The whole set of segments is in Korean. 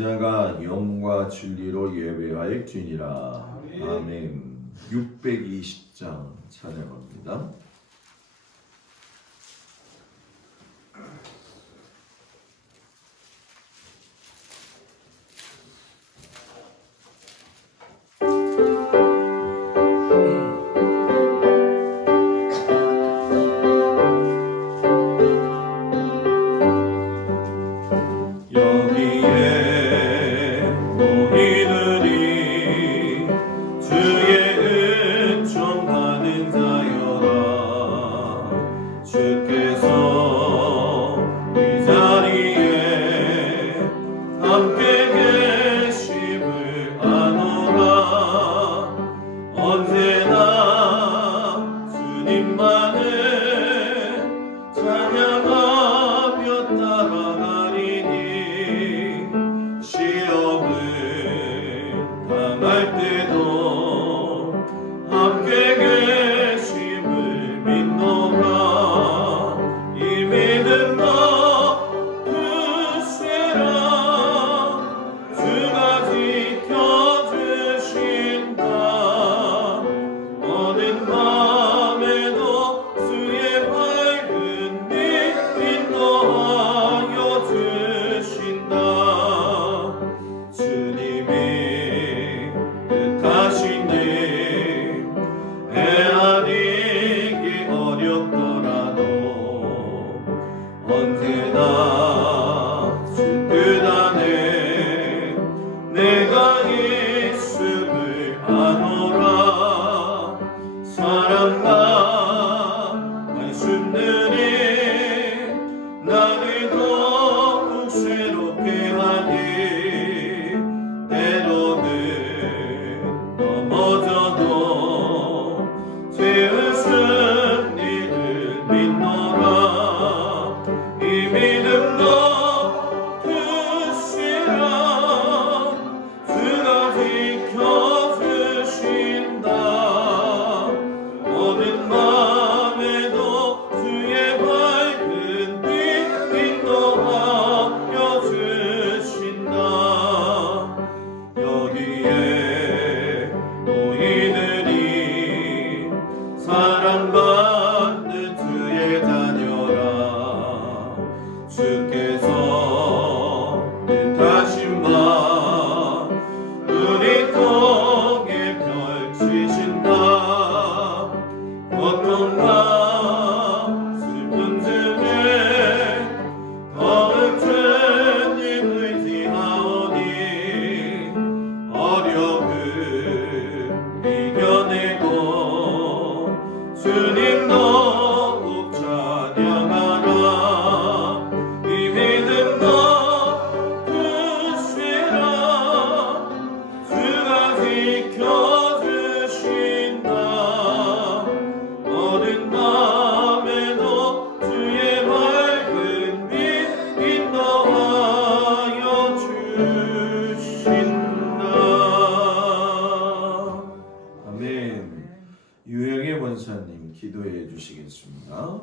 자가 영과 진리로 예배할지니라. 아멘. 620장 찬양합니다. 기도해 주시겠습니다.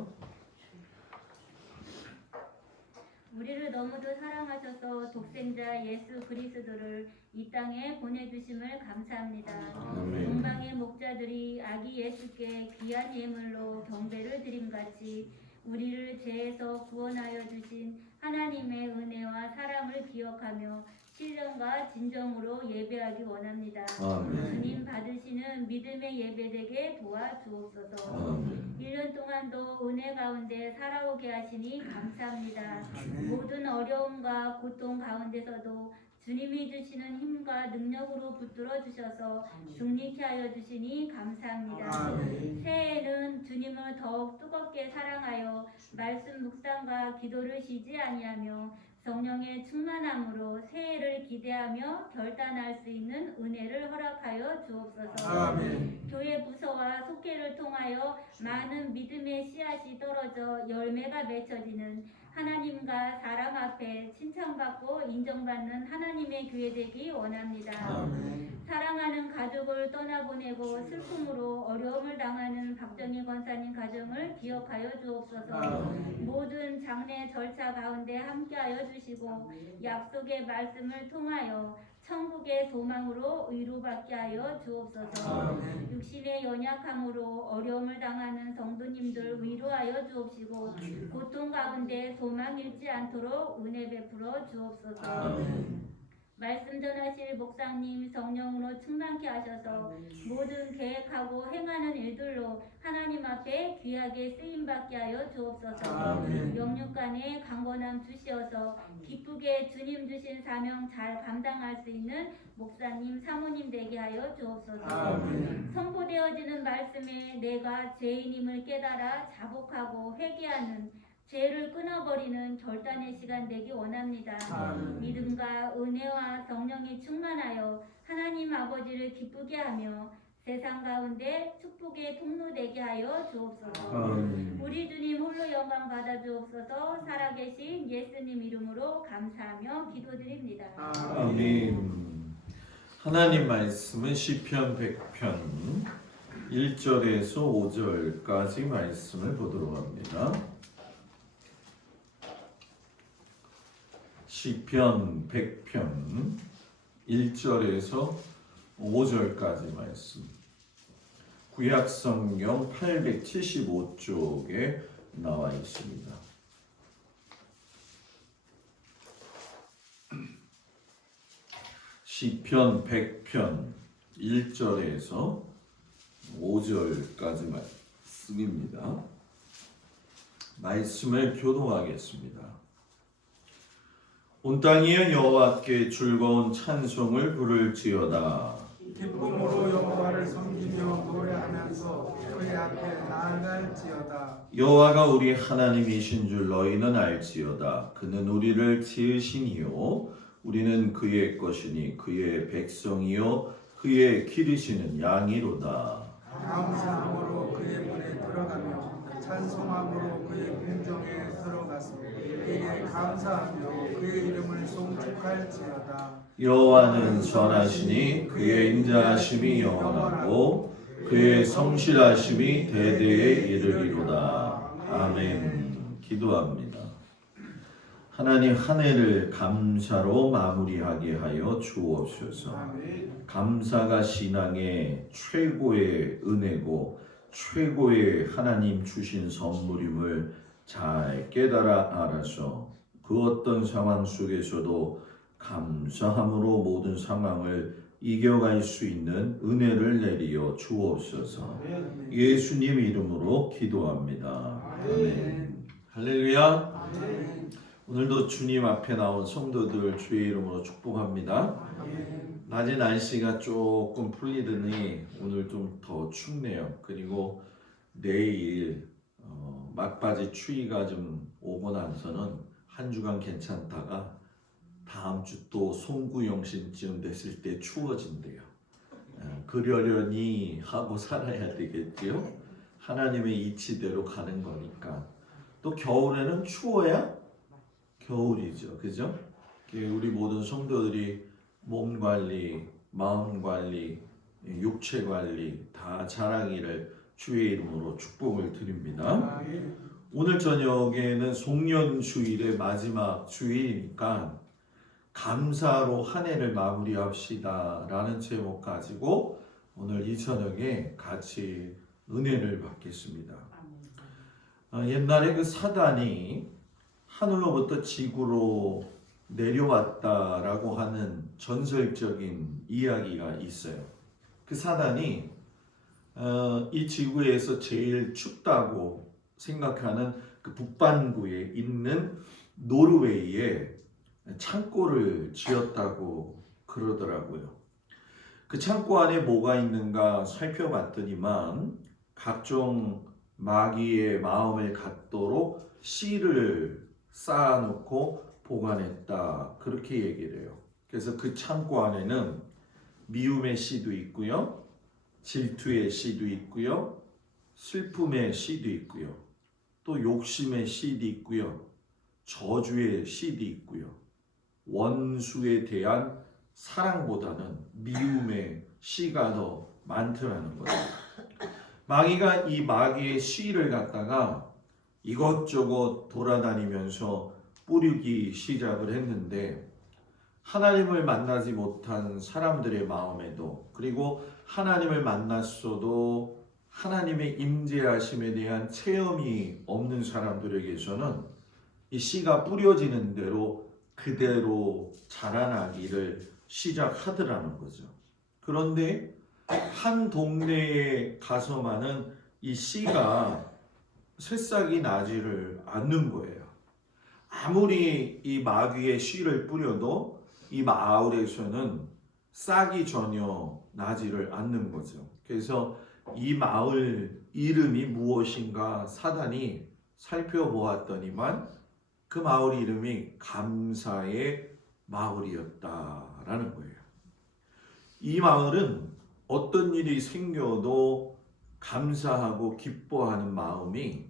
우리를 너무도 사랑하셔서 독생자 예수 그리스도를 이 땅에 보내주심을 감사합니다. 동방의 목자들이 아기 예수께 귀한 예물로 경배를 드림같이 우리를 죄에서 구원하여 주신 하나님의 은혜와 사랑을 기억하며 신령과 진정으로 예배하기 원합니다. 주님 받으시는 믿음의 예배되게 도와주옵소서. 1년 동안도 은혜 가운데 살아오게 하시니 감사합니다. 모든 어려움과 고통 가운데서도 주님이 주시는 힘과 능력으로 붙들어 주셔서 중립케 하여 주시니 감사합니다. 새해에는 주님을 더욱 뜨겁게 사랑하여 말씀 묵상과 기도를 쉬지 아니하며 성령의 충만함으로 새해를 기대하며 결단할 수 있는 은혜를 허락하여 주옵소서. 아멘. 교회 부서와 속회를 통하여 많은 믿음의 씨앗이 떨어져 열매가 맺혀지는 하나님과 사람 앞에 칭찬받고 인정받는 하나님의 교회 되기 원합니다. 아멘. 사랑하는 가족을 떠나보내고 슬픔으로 어려움을 당하는 박정희 권사님 가정을 기억하여 주옵소서. 모든 장례 절차 가운데 함께하여 주시고 약속의 말씀을 통하여 천국의 소망으로 위로받게 하여 주옵소서. 육신의 연약함으로 어려움을 당하는 성도님들 위로하여 주옵시고 고통 가운데 소망 잃지 않도록 은혜 베풀어 주옵소서. 말씀 전하실 목사님 성령으로 충만케 하셔서 모든 계획하고 행하는 일들로 하나님 앞에 귀하게 쓰임받게 하여 주옵소서. 영육간에 강건함 주시어서 기쁘게 주님 주신 사명 잘 감당할 수 있는 목사님 사모님 되게 하여 주옵소서. 선포되어지는 말씀에 내가 죄인임을 깨달아 자복하고 회개하는 죄를 끊어버리는 결단의 시간 되기 원합니다. 믿음과 은혜와 성령이 충만하여 하나님 아버지를 기쁘게 하며 세상 가운데 축복의 통로 되게 하여 주옵소서. 우리 주님 홀로 영광 받아 주옵소서. 살아계신 예수님 이름으로 감사하며 기도드립니다. 아멘. 하나님 말씀은 시편 100편 1절에서 5절까지 말씀을 보도록 합니다. 시편 100편 1절에서 5절까지 말씀. 구약성경 875쪽에 나와 있습니다. 시편 100편 1절에서 5절까지 말씀입니다. 말씀을 교독하겠습니다. 온 땅이여 여호와께 즐거운 찬송을 부를지어다. 기쁨으로 여호와를 섬기며 노래하면서 그의 앞에 나아갈지어다. 여호와가 우리 하나님이신 줄 너희는 알지어다. 그는 우리를 지으시니요 우리는 그의 것이니 그의 백성이요 그의 기르시는 양이로다. 감사함으로 그의 문에 들어가며 찬송함으로 그의 궁정에 들어갔으며 그에게 감사하며 그의 이름을 송축할지어다. 여호와는 선하시니 그의 인자하심이 영원하고 그의 성실하심이 대대에 이르리로다. 아멘. 기도합니다. 하나님, 한 해를 감사로 마무리하게 하여 주옵소서. 감사가 신앙의 최고의 은혜고 최고의 하나님 주신 선물임을 잘 깨달아 알아서 그 어떤 상황 속에서도 감사함으로 모든 상황을 이겨갈 수 있는 은혜를 내리어 주옵소서. 예수님 이름으로 기도합니다. 아멘. 할렐루야. 오늘도 주님 앞에 나온 성도들 주의 이름으로 축복합니다. 낮에 날씨가 조금 풀리더니 오늘 좀 더 춥네요. 그리고 내일 막바지 추위가 좀 오고 나서는 한 주간 괜찮다가 다음 주 또 송구영신쯤 됐을 때 추워진대요. 그러려니 하고 살아야 되겠지요. 하나님의 이치대로 가는 거니까. 또 겨울에는 추워야 겨울이죠. 그죠? 우리 모든 성도들이 몸 관리, 마음 관리, 육체 관리 다 잘하기를 주의 이름으로 축복을 드립니다. 오늘 저녁에는 송년주일의 마지막 주일이니까 감사로 한 해를 마무리합시다 라는 제목 가지고 오늘 이 저녁에 같이 은혜를 받겠습니다. 옛날에 그 사단이 하늘로부터 지구로 내려왔다라고 하는 전설적인 이야기가 있어요. 그 사단이 이 지구에서 제일 춥다고 생각하는 그 북반구에 있는 노르웨이에 창고를 지었다고 그러더라고요. 그 창고 안에 뭐가 있는가 살펴봤더니만 각종 마귀의 마음을 갖도록 씨를 쌓아놓고 보관했다 그렇게 얘기를 해요. 그래서 그 창고 안에는 미움의 씨도 있고요, 질투의 씨도 있고요, 슬픔의 씨도 있고요, 또 욕심의 씨도 있고요, 저주의 씨도 있고요, 원수에 대한 사랑보다는 미움의 때문에 씨가 더 많더라는 거죠. 마귀가 이 마귀의 씨를 갖다가 이것저것 돌아다니면서 뿌리기 시작을 했는데 하나님을 만나지 못한 사람들의 마음에도 그리고 하나님을 만났어도 하나님의 임재하심에 대한 체험이 없는 사람들에게서는 이 씨가 뿌려지는 대로 그대로 자라나기를 시작하더라는 거죠. 그런데 한 동네에 가서만은 이 씨가 새싹이 나지를 않는 거예요. 아무리 이 마귀의 씨를 뿌려도 이 마을에서는 싹이 전혀 나지를 않는 거죠. 그래서 이 마을 이름이 무엇인가 사단이 살펴보았더니만 그 마을 이름이 감사의 마을이었다라는 거예요. 이 마을은 어떤 일이 생겨도 감사하고 기뻐하는 마음이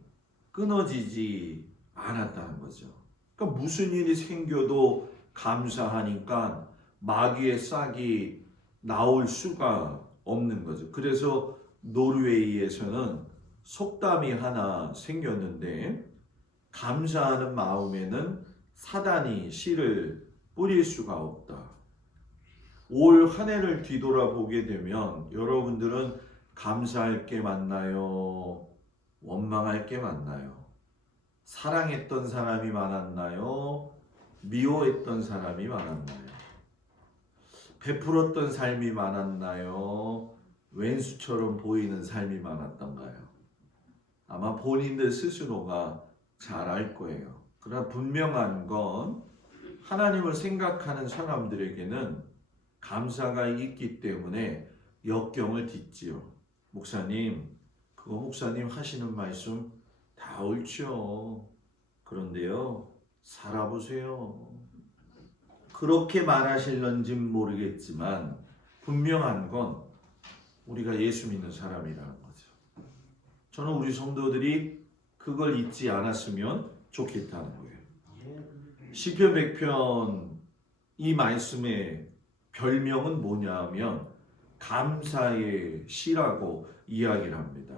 끊어지지 않았다는 거죠. 그러니까 무슨 일이 생겨도 감사하니까 마귀의 싹이 나올 수가 없는 거죠. 그래서 노르웨이에서는 속담이 하나 생겼는데 감사하는 마음에는 사단이 씨를 뿌릴 수가 없다. 올 한 해를 뒤돌아보게 되면 여러분들은 감사할 게 많나요? 원망할 게 많나요? 사랑했던 사람이 많았나요? 미워했던 사람이 많았나요? 베풀었던 삶이 많았나요? 왼수처럼 보이는 삶이 많았던가요? 아마 본인들 스스로가 잘 알 거예요. 그러나 분명한 건 하나님을 생각하는 사람들에게는 감사가 있기 때문에 역경을 딛지요. 목사님, 그거 목사님 하시는 말씀 다 옳죠. 그런데요, 살아보세요. 그렇게 말하실런진 모르겠지만 분명한 건 우리가 예수 믿는 사람이라는 거죠. 저는 우리 성도들이 그걸 잊지 않았으면 좋겠다는 거예요. 시편 100편 이 말씀의 별명은 뭐냐면 감사의 시라고 이야기를 합니다.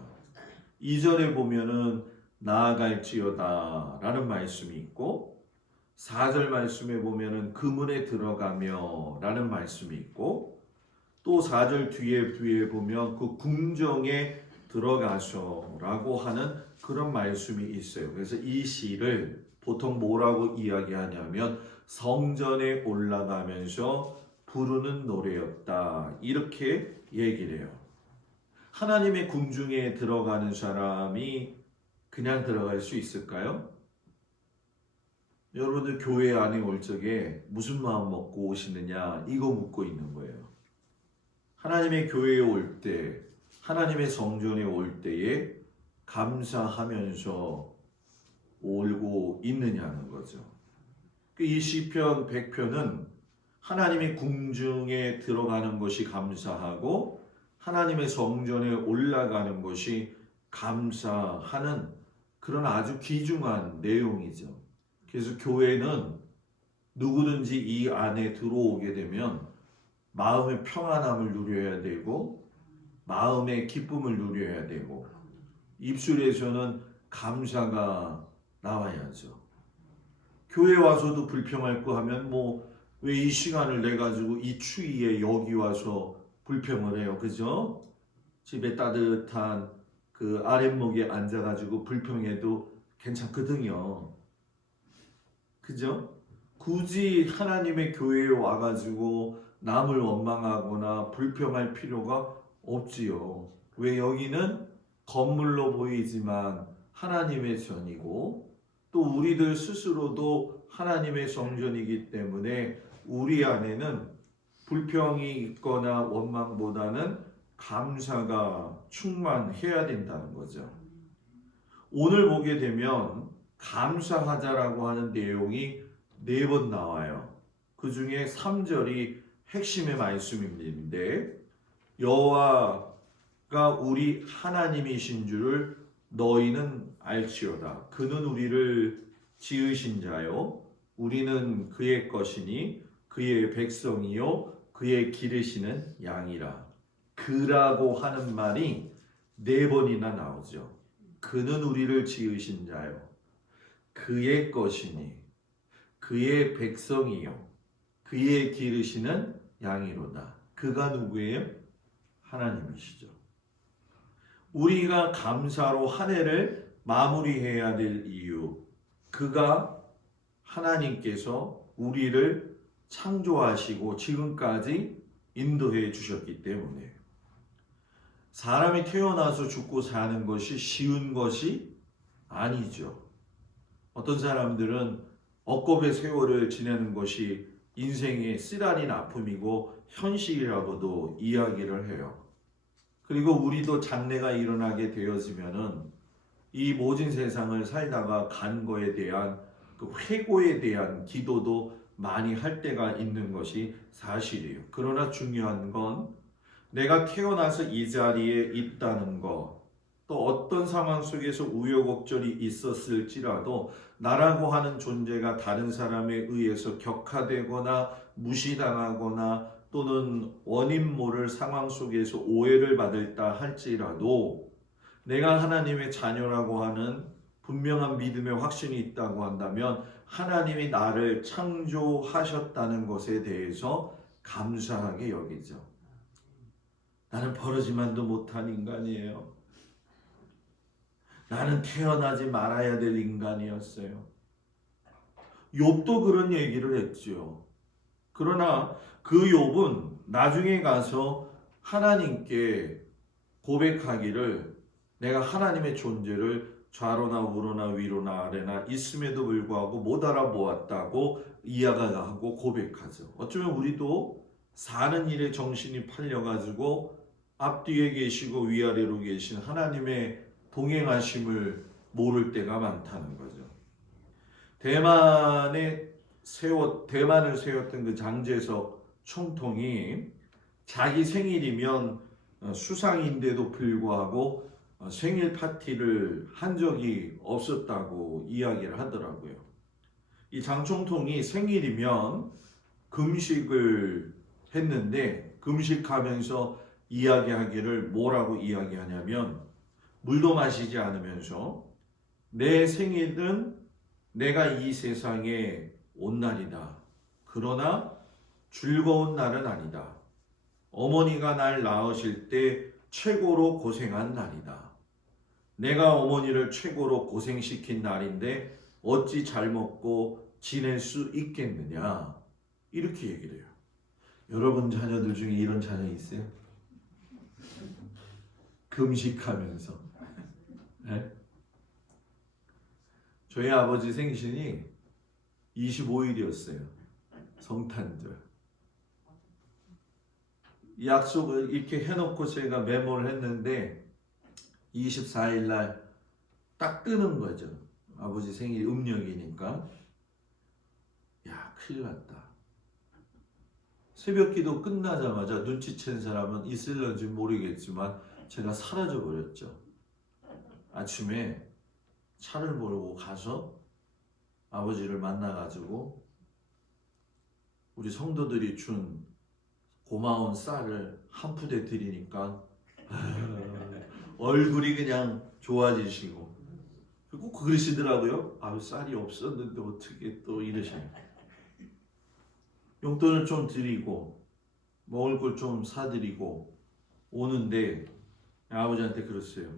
2절에 보면은 나아갈지어다 라는 말씀이 있고 4절 말씀에 보면은 그 문에 들어가며 라는 말씀이 있고 또 4절 뒤에 보면 그 궁정에 들어가서 라고 하는 그런 말씀이 있어요. 그래서 이 시를 보통 뭐라고 이야기하냐면 성전에 올라가면서 부르는 노래였다 이렇게 얘기를 해요. 하나님의 궁중에 들어가는 사람이 그냥 들어갈 수 있을까요? 여러분들 교회 안에 올 적에 무슨 마음 먹고 오시느냐 이거 묻고 있는 거예요. 하나님의 교회에 올 때, 하나님의 성전에 올 때에 감사하면서 올고 있느냐는 거죠. 이 시편 100편은 하나님의 궁중에 들어가는 것이 감사하고 하나님의 성전에 올라가는 것이 감사하는 그런 아주 귀중한 내용이죠. 그래서 교회는 누구든지 이 안에 들어오게 되면 마음의 평안함을 누려야 되고 마음의 기쁨을 누려야 되고 입술에서는 감사가 나와야죠. 교회 와서도 불평할 거 하면 뭐 왜 이 시간을 내 가지고 이 추위에 여기 와서 불평을 해요, 그죠? 집에 따뜻한 그 아랫목에 앉아가지고 불평해도 괜찮거든요, 그죠? 굳이 하나님의 교회에 와가지고 남을 원망하거나 불평할 필요가 없지요. 왜 여기는 건물로 보이지만 하나님의 전이고 또 우리들 스스로도 하나님의 성전이기 때문에 우리 안에는 불평이 있거나 원망보다는 감사가 충만해야 된다는 거죠. 오늘 보게 되면 감사하자라고 하는 내용이 4번 나와요. 그 중에 3절이 핵심의 말씀인데 여호와가 우리 하나님이신 줄을 너희는 알지어다. 그는 우리를 지으신 자요 우리는 그의 것이니 그의 백성이요 그의 기르시는 양이라. 그라고 하는 말이 4번이나 나오죠. 그는 우리를 지으신 자요, 그의 것이니 그의 백성이요, 그의 기르시는 양이로다. 그가 누구예요? 하나님이시죠. 우리가 감사로 한 해를 마무리해야 될 이유, 그가 하나님께서 우리를 창조하시고 지금까지 인도해 주셨기 때문에. 사람이 태어나서 죽고 사는 것이 쉬운 것이 아니죠. 어떤 사람들은 억겁의 세월을 지내는 것이 인생의 쓰라린 아픔이고 현실이라고도 이야기를 해요. 그리고 우리도 장래가 일어나게 되어지면은 이 모진 세상을 살다가 간 거에 대한 그 회고에 대한 기도도 많이 할 때가 있는 것이 사실이에요. 그러나 중요한 건 내가 태어나서 이 자리에 있다는 것, 또 어떤 상황 속에서 우여곡절이 있었을지라도 나라고 하는 존재가 다른 사람에 의해서 격하되거나 무시당하거나 또는 원인 모를 상황 속에서 오해를 받을다 할지라도 내가 하나님의 자녀라고 하는 분명한 믿음의 확신이 있다고 한다면 하나님이 나를 창조하셨다는 것에 대해서 감사하게 여기죠. 나는 버러지만도 못한 인간이에요. 나는 태어나지 말아야 될 인간이었어요. 욥도 그런 얘기를 했죠. 그러나 그 욥은 나중에 가서 하나님께 고백하기를 내가 하나님의 존재를 좌로나 우로나 위로나 아래나 있음에도 불구하고 못 알아보았다고 이야기하고 고백하죠. 어쩌면 우리도 사는 일에 정신이 팔려가지고 앞뒤에 계시고 위아래로 계신 하나님의 동행하심을 모를 때가 많다는 거죠. 대만을 세웠던 그 장제석 총통이 자기 생일이면 수상인데도 불구하고 생일 파티를 한 적이 없었다고 이야기를 하더라고요. 이 장총통이 생일이면 금식을 했는데 금식하면서 이야기하기를 뭐라고 이야기하냐면 물도 마시지 않으면서 내 생일은 내가 이 세상에 온 날이다. 그러나 즐거운 날은 아니다. 어머니가 날 낳으실 때 최고로 고생한 날이다. 내가 어머니를 최고로 고생시킨 날인데 어찌 잘 먹고 지낼 수 있겠느냐. 이렇게 얘기를 해요. 여러분 자녀들 중에 이런 자녀 있어요? 금식하면서. 네? 저희 아버지 생신이 25일이었어요. 성탄절. 약속을 이렇게 해놓고 제가 메모를 했는데 24일 날 딱 뜨는 거죠. 아버지 생일이 음력이니까. 야, 큰일 났다. 새벽기도 끝나자마자 눈치챈 사람은 있을런지 모르겠지만 제가 사라져 버렸죠. 아침에 차를 몰고 가서 아버지를 만나가지고 우리 성도들이 준 고마운 쌀을 한 푸대 드리니까 얼굴이 그냥 좋아지시고 꼭 그러시더라고요. 아유, 쌀이 없었는데 어떻게 또 이러시냐. 용돈을 좀 드리고 먹을 걸 좀 사드리고 오는데 아버지한테 그랬어요.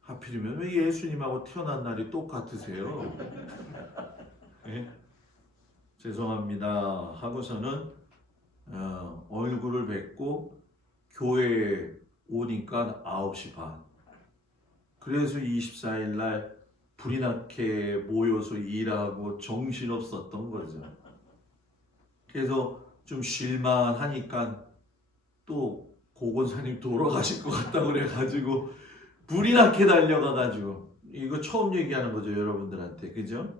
하필이면 왜 예수님하고 태어난 날이 똑같으세요? 네? 죄송합니다 하고서는 얼굴을 뵙고 교회에 오니까 9시 반. 그래서 24일 날 불이 나게 모여서 일하고 정신없었던 거죠. 그래서 좀 쉴만 하니까 또 고건사님 돌아가실 것 같다고 그래가지고 불이 나게 달려가가지고 이거 처음 얘기하는 거죠, 여러분들한테. 그죠?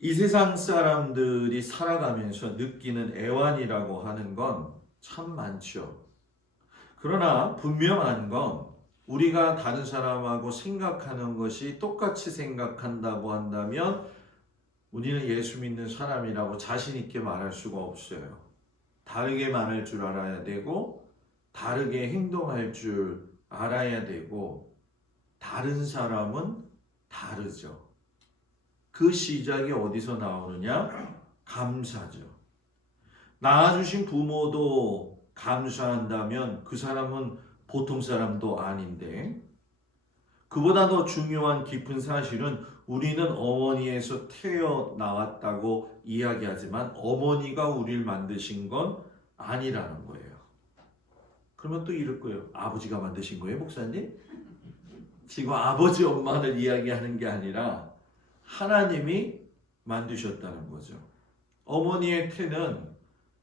이 세상 사람들이 살아가면서 느끼는 애환이라고 하는 건 참 많죠. 그러나 분명한 건 우리가 다른 사람하고 생각하는 것이 똑같이 생각한다고 한다면 우리는 예수 믿는 사람이라고 자신 있게 말할 수가 없어요. 다르게 말할 줄 알아야 되고 다르게 행동할 줄 알아야 되고 다른 사람은 다르죠. 그 시작이 어디서 나오느냐? 감사죠. 낳아주신 부모도 감사한다면 그 사람은 보통 사람도 아닌데 그보다 더 중요한 깊은 사실은 우리는 어머니에서 태어나왔다고 이야기하지만 어머니가 우리를 만드신 건 아니라는 거예요. 그러면 또 이럴 거예요. 아버지가 만드신 거예요, 목사님? 지금 아버지 엄마를 이야기하는 게 아니라 하나님이 만드셨다는 거죠. 어머니의 태는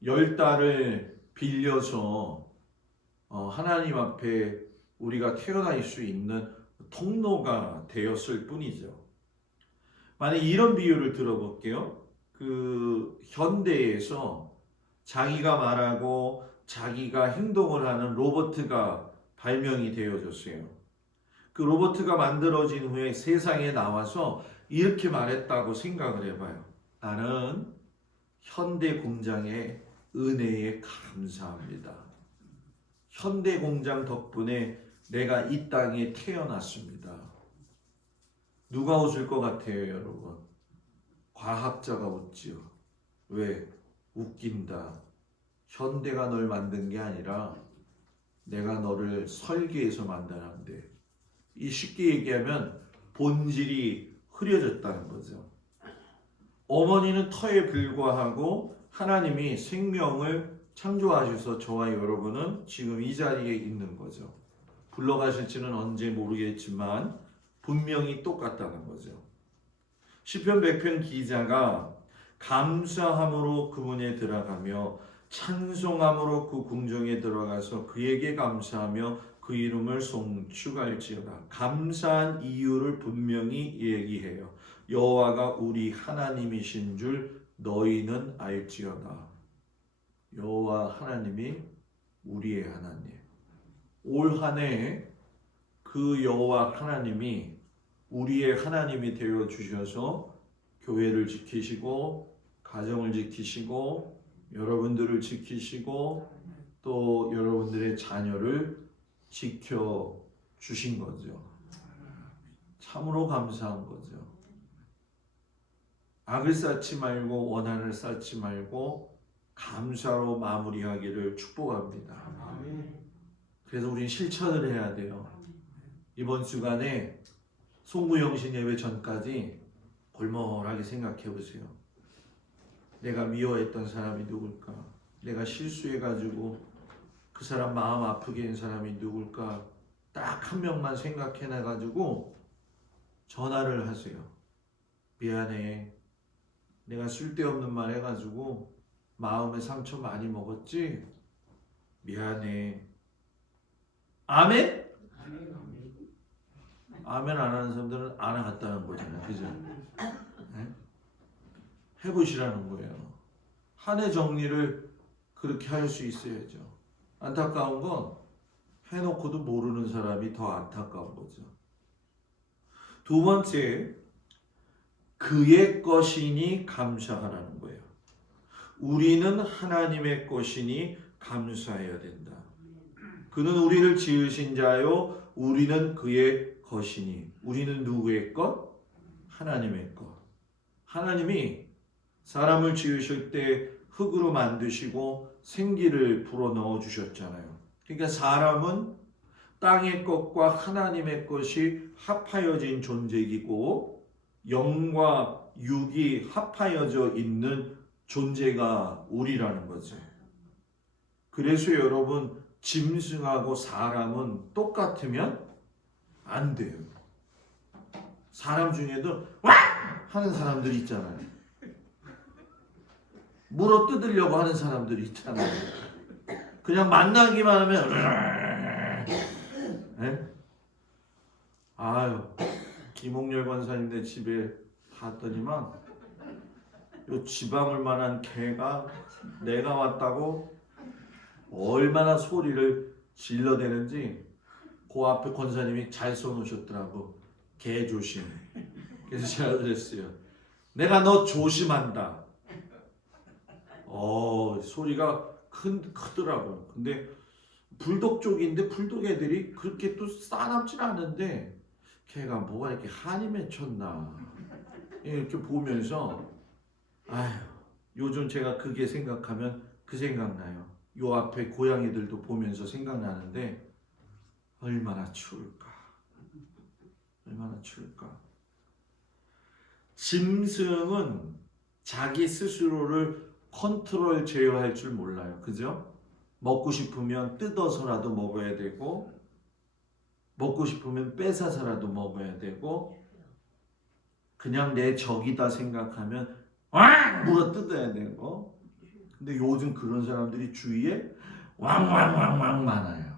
10달을 빌려서 하나님 앞에 우리가 태어날 수 있는 통로가 되었을 뿐이죠. 만약 이런 비유를 들어볼게요. 그 현대에서 자기가 말하고 자기가 행동을 하는 로봇가 발명이 되어졌어요. 그 로봇가 만들어진 후에 세상에 나와서 이렇게 말했다고 생각을 해봐요. 나는 현대 공장의 은혜에 감사합니다. 현대 공장 덕분에 내가 이 땅에 태어났습니다. 누가 웃을 것 같아요, 여러분? 과학자가 웃지요. 왜? 웃긴다. 현대가 널 만든 게 아니라 내가 너를 설계해서 만들었는데, 이 쉽게 얘기하면 본질이 흐려졌다는 거죠. 어머니는 터에 불과하고 하나님이 생명을 창조하셔서 저와 여러분은 지금 이 자리에 있는 거죠. 불러가실지는 언제 모르겠지만 분명히 똑같다는 거죠. 시편 100편 기자가 감사함으로 그분에 들어가며 찬송함으로 그 궁정에 들어가서 그에게 감사하며 그 이름을 송축할지어다. 감사한 이유를 분명히 얘기해요. 여호와가 우리 하나님이신 줄 너희는 알지어다. 여호와 하나님이 우리의 하나님. 올 한 해 그 여호와 하나님이 우리의 하나님이 되어 주셔서 교회를 지키시고 가정을 지키시고 여러분들을 지키시고 또 여러분들의 자녀를 지켜 주신 거죠. 참으로 감사한 거죠. 악을 쌓지 말고 원한을 쌓지 말고 감사로 마무리하기를 축복합니다. 그래서 우리는 실천을 해야 돼요. 이번 주간에 송구영신 예배 전까지 골몰하게 생각해 보세요. 내가 미워했던 사람이 누굴까? 내가 실수해가지고 그 사람 마음 아프게 한 사람이 누굴까? 딱 한 명만 생각해놔가지고 전화를 하세요. 미안해. 내가 쓸데없는 말 해가지고 마음에 상처 많이 먹었지? 미안해. 아멘? 아멘 안 하는 사람들은 안 하겠다는 거잖아요. 그죠? 네? 해보시라는 거예요. 한 해 정리를 그렇게 할 수 있어야죠. 안타까운 건 해놓고도 모르는 사람이 더 안타까운 거죠. 두 번째, 그의 것이니 감사하라는 거예요. 우리는 하나님의 것이니 감사해야 된다. 그는 우리를 지으신 자요, 우리는 그의 것이니. 우리는 누구의 것? 하나님의 것. 하나님이 사람을 지으실 때 흙으로 만드시고 생기를 불어넣어 주셨잖아요. 그러니까 사람은 땅의 것과 하나님의 것이 합하여진 존재이고 영과 육이 합하여져 있는 존재가 우리라는 거죠. 그래서 여러분, 짐승하고 사람은 똑같으면 안 돼요. 사람 중에도 와! 하는 사람들이 있잖아요. 물어 뜯으려고 하는 사람들이 있잖아요. 그냥 만나기만 하면 네? 아유, 김홍렬 권사님네 집에 갔더니만 요 지방울 만한 개가 내가 왔다고 얼마나 소리를 질러대는지 그 앞에 권사님이 잘 써놓으셨더라고. 개 조심. 그래서 제가 그랬어요. 내가 너 조심한다. 소리가 크더라고요. 근데 불독 쪽인데 불독 애들이 그렇게 또 싸납진 않은데 걔가 뭐가 이렇게 한이 맺혔나 이렇게 보면서 아휴 요즘 제가 그게 생각하면 그 생각나요. 요 앞에 고양이들도 보면서 생각나는데 얼마나 추울까. 얼마나 추울까. 짐승은 자기 스스로를 컨트롤 제어할 줄 몰라요. 그죠? 먹고 싶으면 뜯어서라도 먹어야 되고 먹고 싶으면 뺏어서라도 먹어야 되고 그냥 내 적이다 생각하면 왕! 물어 뜯어야 되고 근데 요즘 그런 사람들이 주위에 왕왕왕왕 많아요.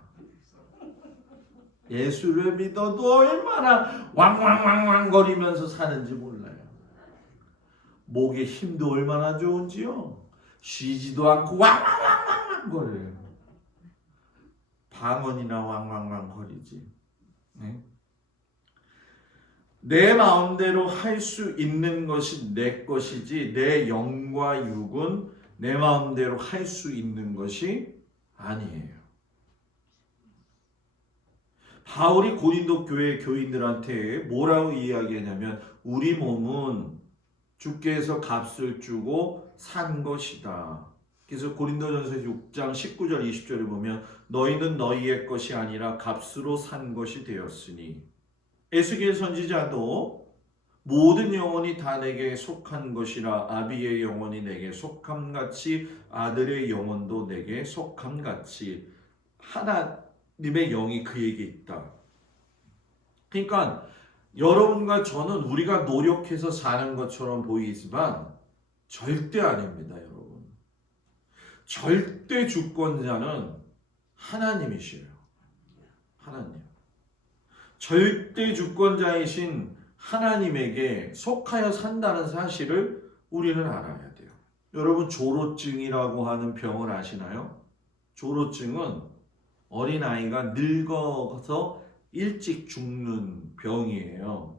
예수를 믿어도 얼마나 왕왕왕왕 거리면서 사는지 몰라요. 목에 힘도 얼마나 좋은지요. 쉬지도 않고 왕왕왕왕 거려요. 방언이나 왕왕왕 거리지. 네? 내 마음대로 할 수 있는 것이 내 것이지 내 영과 육은 내 마음대로 할 수 있는 것이 아니에요. 바울이 고린도 교회 교인들한테 뭐라고 이야기하냐면 우리 몸은 주께서 값을 주고 산 것이다. 그래서 고린도전서 6장 19절 20절에 보면 너희는 너희의 것이 아니라 값으로 산 것이 되었으니 에스겔 선지자도 모든 영혼이 다 내게 속한 것이라 아비의 영혼이 내게 속함같이 아들의 영혼도 내게 속함같이 하나님의 영이 그에게 있다. 그러니까 여러분과 저는 우리가 노력해서 사는 것처럼 보이지만 절대 아닙니다, 여러분. 절대 주권자는 하나님이시에요. 하나님. 절대 주권자이신 하나님에게 속하여 산다는 사실을 우리는 알아야 돼요. 여러분 조로증이라고 하는 병을 아시나요? 조로증은 어린아이가 늙어서 일찍 죽는 병이에요.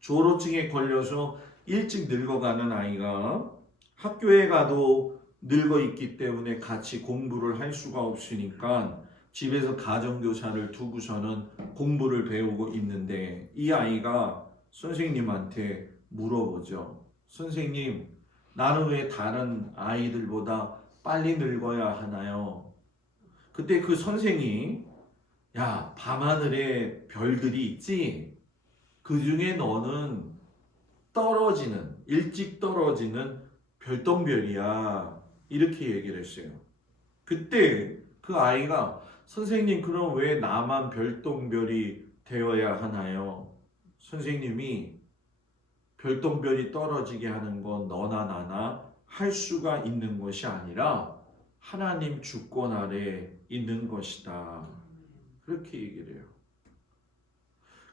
조로증에 걸려서 일찍 늙어가는 아이가 학교에 가도 늙어 있기 때문에 같이 공부를 할 수가 없으니까 집에서 가정교사를 두고서는 공부를 배우고 있는데 이 아이가 선생님한테 물어보죠. 선생님, 나는 왜 다른 아이들보다 빨리 늙어야 하나요? 그때 그 선생이 야, 밤하늘에 별들이 있지? 그 중에 너는 일찍 떨어지는 별똥별이야. 이렇게 얘기를 했어요. 그때 그 아이가 선생님 그럼 왜 나만 별똥별이 되어야 하나요? 선생님이 별똥별이 떨어지게 하는 건 너나 나나 할 수가 있는 것이 아니라 하나님 주권 아래 있는 것이다. 그렇게 얘기를 해요.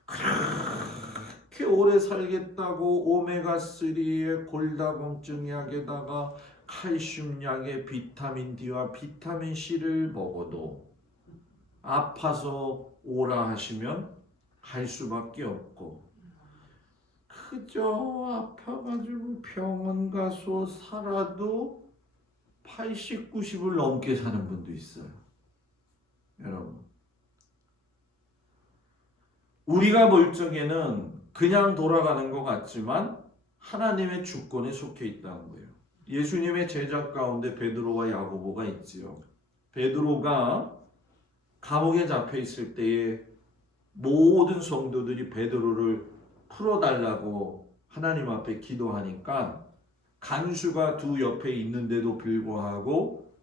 그렇게 오래 살겠다고 오메가3에 골다공증 약에다가 칼슘 약에 비타민 D와 비타민 C를 먹어도 아파서 오라 하시면 갈 수밖에 없고 그저 아파가지고 병원 가서 살아도 80, 90을 넘게 사는 분도 있어요. 여러분 우리가 볼 적에는 그냥 돌아가는 것 같지만 하나님의 주권에 속해 있다는 거예요. 예수님의 제자 가운데 베드로와 야고보가 있지요. 베드로가 감옥에 잡혀 있을 때에 모든 성도들이 베드로를 풀어달라고 하나님 앞에 기도하니까 간수가 두 옆에 있는데도 불구하고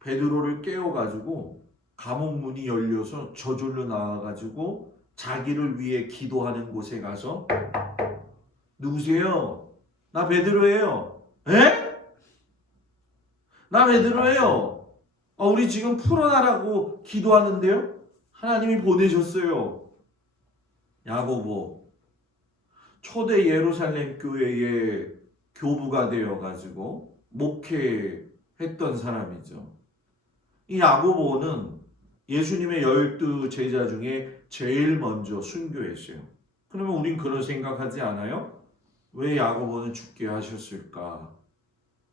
베드로를 깨워가지고 감옥 문이 열려서 저절로 나와가지고 자기를 위해 기도하는 곳에 가서 누구세요? 나 베드로예요. 에? 나 베드로예요. 우리 지금 풀어나라고 기도하는데요. 하나님이 보내셨어요. 야고보 초대 예루살렘 교회의 교부가 되어가지고 목회했던 사람이죠. 이 야고보는 예수님의 12 제자 중에 제일 먼저 순교했어요. 그러면 우린 그런 생각하지 않아요? 왜 야고보는 죽게 하셨을까?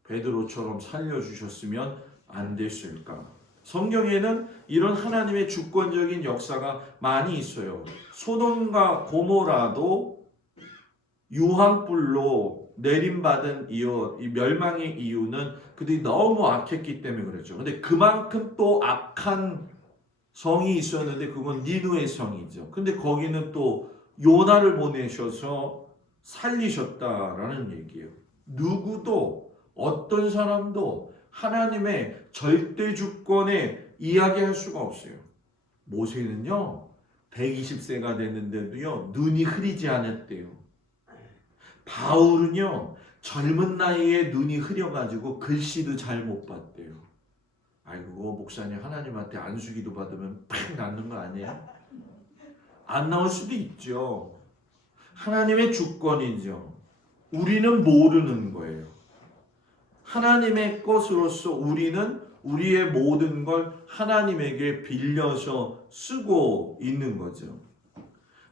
베드로처럼 살려주셨으면 안 됐을까? 성경에는 이런 하나님의 주권적인 역사가 많이 있어요. 소돔과 고모라도 유황불로 내림받은 이유, 이 멸망의 이유는 그들이 너무 악했기 때문에 그렇죠. 근데 그만큼 또 악한 성이 있었는데 그건 니누의 성이죠. 근데 거기는 또 요나를 보내셔서 살리셨다라는 얘기예요. 누구도 어떤 사람도 하나님의 절대 주권에 이야기할 수가 없어요. 모세는요 120세가 됐는데도요 눈이 흐리지 않았대요. 바울은요 젊은 나이에 눈이 흐려가지고 글씨도 잘 못 봤대요. 아이고 목사님 하나님한테 안수기도 받으면 팍 낫는 거 아니야? 안 나올 수도 있죠. 하나님의 주권이죠. 우리는 모르는 거예요. 하나님의 것으로서 우리는 우리의 모든 걸 하나님에게 빌려서 쓰고 있는 거죠.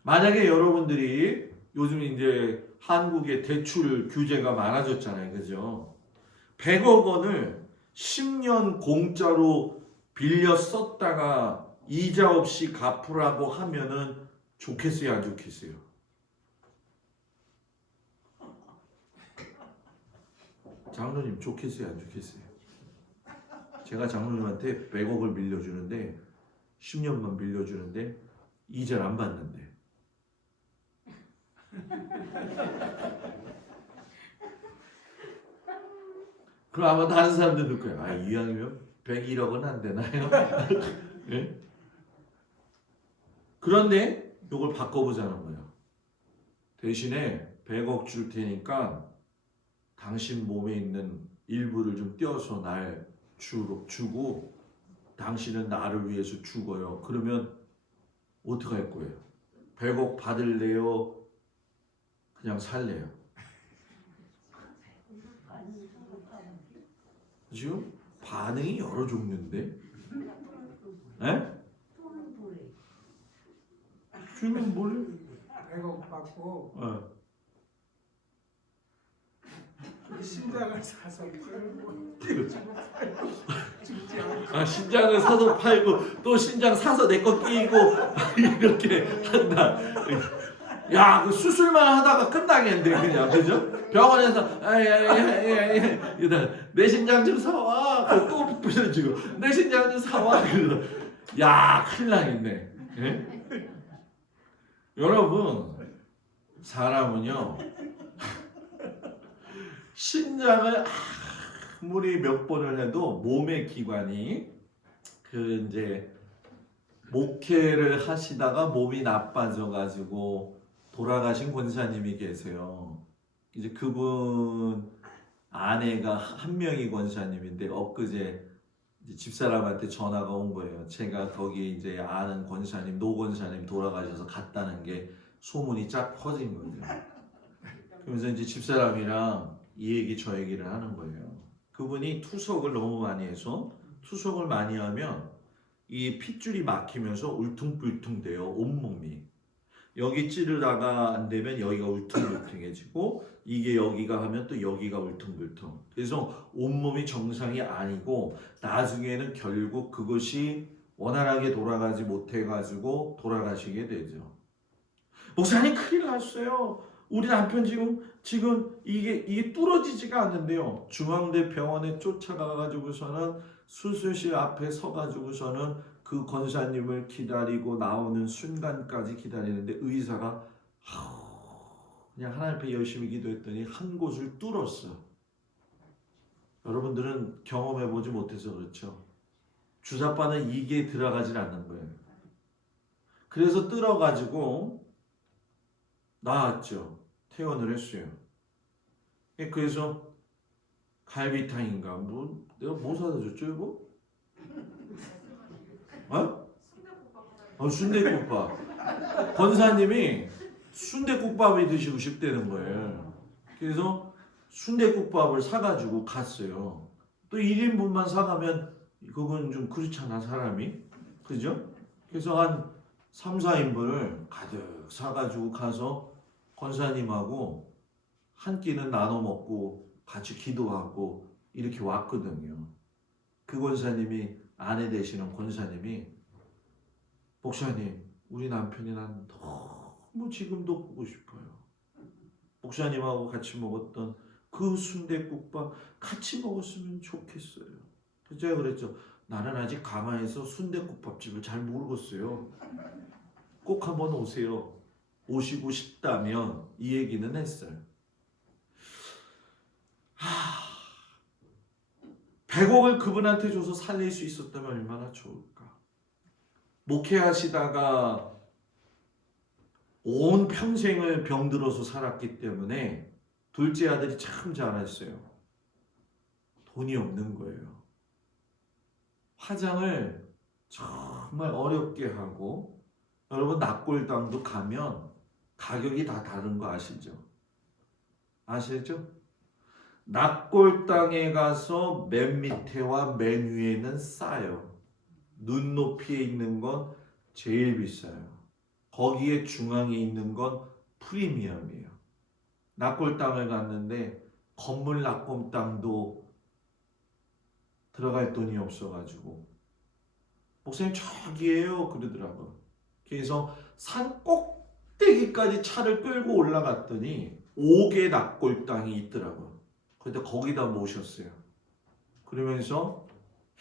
만약에 여러분들이 요즘 이제 한국의 대출 규제가 많아졌잖아요. 그죠? 100억 원을 10년 공짜로 빌려 썼다가 이자 없이 갚으라고 하면은 좋겠어요, 안 좋겠어요? 장로님 좋겠어요, 안 좋겠어요? 제가 장로님한테 100억을 빌려주는데 10년만 빌려주는데 이자를 안 받는데 그럼 아마 다른 사람들 들 거예요. 아, 이왕이면 101억은 안 되나요? 네? 그런데 이걸 바꿔보자는 거예요. 대신에 100억 줄 테니까 당신 몸에 있는 일부를 좀 떼어서 날 주고 당신은 나를 위해서 죽어요. 그러면 어떻게 할 거예요? 100억 받을래요? 그냥 살래요? 지금 반응이 여러 종류인데? 에? 주면 뭘? 100억 받고 어. 신장을 사서 팔고 죽지 않고 아, 신장을 사서 팔고 또 신장 사서 내 거 끼고 이렇게 한다. 야, 그 수술만 하다가 끝나겠는데 그냥 그죠? 병원에서 내 신장 좀 사와. 또 부셔지고 내 신장 좀 사와. 그러다 야, 큰일 나겠네. 예? 여러분 사람은요 신장을 아무리 몇 번을 해도 몸의 기관이 그 이제 목회를 하시다가 몸이 나빠져 가지고 돌아가신 권사님이 계세요. 이제 그분 아내가 한 명이 권사님인데 엊그제 이제 집사람한테 전화가 온 거예요. 제가 거기 이제 아는 권사님, 노 권사님 돌아가셔서 갔다는 게 소문이 쫙 퍼진 거죠. 그러면서 이제 집사람이랑 이 얘기 저 얘기를 하는 거예요. 그분이 투석을 너무 많이 해서 투석을 많이 하면 이 핏줄이 막히면서 울퉁불퉁 돼요. 온몸이. 여기 찌르다가 안 되면 여기가 울퉁불퉁해지고 이게 여기가 하면 또 여기가 울퉁불퉁. 그래서 온몸이 정상이 아니고 나중에는 결국 그것이 원활하게 돌아가지 못해가지고 돌아가시게 되죠. 목사님 큰일 났어요. 우리 남편 지금 이게 뚫어지지가 않는데요. 중앙대 병원에 쫓아가가지고서는 수술실 앞에 서가지고서는 그 권사님을 기다리고 나오는 순간까지 기다리는데 의사가 그냥 하나님 앞에 열심히 기도했더니 한 곳을 뚫었어. 여러분들은 경험해보지 못해서 그렇죠. 주사바는 이게 들어가질 않는 거예요. 그래서 뚫어가지고 나왔죠. 퇴원을 했어요. 그래서 갈비탕인가 내가 뭐 사다 줬죠 이거? 순댓국밥. 권사님이 순댓국밥이 드시고 싶다는 거예요. 그래서 순댓국밥을 사가지고 갔어요. 또 1인분만 사가면 그건 좀 그렇잖아 사람이. 그죠? 그래서 한 3, 4인분을 가득 사가지고 가서 권사님하고 한 끼는 나눠 먹고 같이 기도하고 이렇게 왔거든요. 그 권사님이, 아내 되시는 권사님이, 목사님, 우리 남편이 난 너무 지금도 보고 싶어요. 목사님하고 같이 먹었던 그 순댓국밥 같이 먹었으면 좋겠어요. 그래서 제가 그랬죠. 나는 아직 강화에서 순댓국밥집을 잘 모르겠어요. 꼭 한번 오세요. 오시고 싶다면 이 얘기는 했어요. 100억을 그분한테 줘서 살릴 수 있었다면 얼마나 좋을까. 목회하시다가 온 평생을 병들어서 살았기 때문에 둘째 아들이 참 잘했어요. 돈이 없는 거예요. 화장을 정말 어렵게 하고, 여러분 납골당도 가면 가격이 다 다른 거 아시죠? 아시죠? 납골당에 가서 맨 밑에와 맨 위에는 싸요. 눈높이에 있는 건 제일 비싸요. 거기에 중앙에 있는 건 프리미엄이에요. 납골당을 갔는데 건물 납골당도 들어갈 돈이 없어가지고 목사님 저기에요 그러더라고요. 그래서 산 꼭대기까지 차를 끌고 올라갔더니 5개 납골당이 있더라고요. 근데 거기다 모셨어요. 그러면서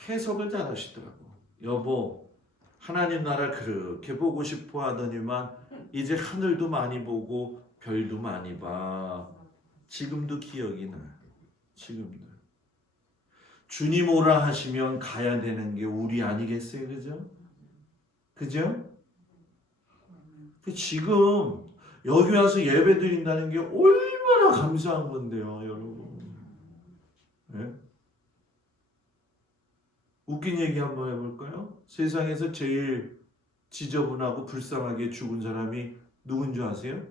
해석을 잘 하시더라고요. 여보, 하나님 나라 그렇게 보고 싶어 하더니만 이제 하늘도 많이 보고 별도 많이 봐. 지금도 기억이 나요. 지금도. 주님 오라 하시면 가야 되는 게 우리 아니겠어요? 그죠? 그죠? 지금 여기 와서 예배 드린다는 게 얼마나 감사한 건데요, 여러분. 네? 웃긴 얘기 한번 해볼까요? 세상에서 제일 지저분하고 불쌍하게 죽은 사람이 누군 줄 아세요?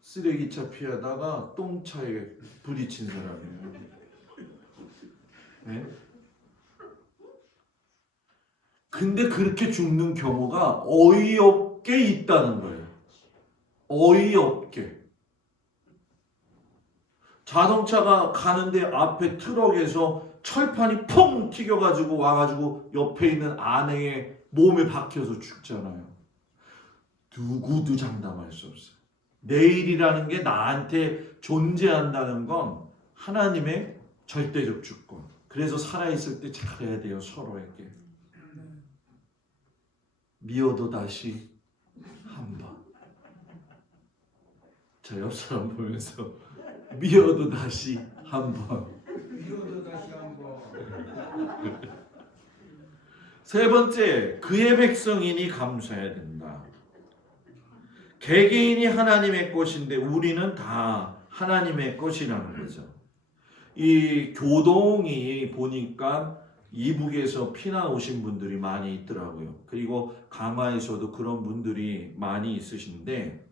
쓰레기차 피하다가 똥차에 부딪힌 사람이에요. 네? 근데 그렇게 죽는 경우가 어이없게 있다는 거예요. 어이없게. 자동차가 가는데 앞에 트럭에서 철판이 펑 튀겨가지고 와가지고 옆에 있는 아내의 몸에 박혀서 죽잖아요. 누구도 장담할 수 없어요. 내일이라는 게 나한테 존재한다는 건 하나님의 절대적 주권. 그래서 살아있을 때 잘해야 돼요, 서로에게. 미워도 다시 한 번. 저 옆 사람 보면서 미워도 다시 한 번. 미워도 다시 한번. 세 번째, 그의 백성이니 감사해야 된다. 개개인이 하나님의 것인데 우리는 다 하나님의 것이라는 거죠. 이 교동이 보니까 이북에서 피난 오신 분들이 많이 있더라고요. 그리고 강화에서도 그런 분들이 많이 있으신데,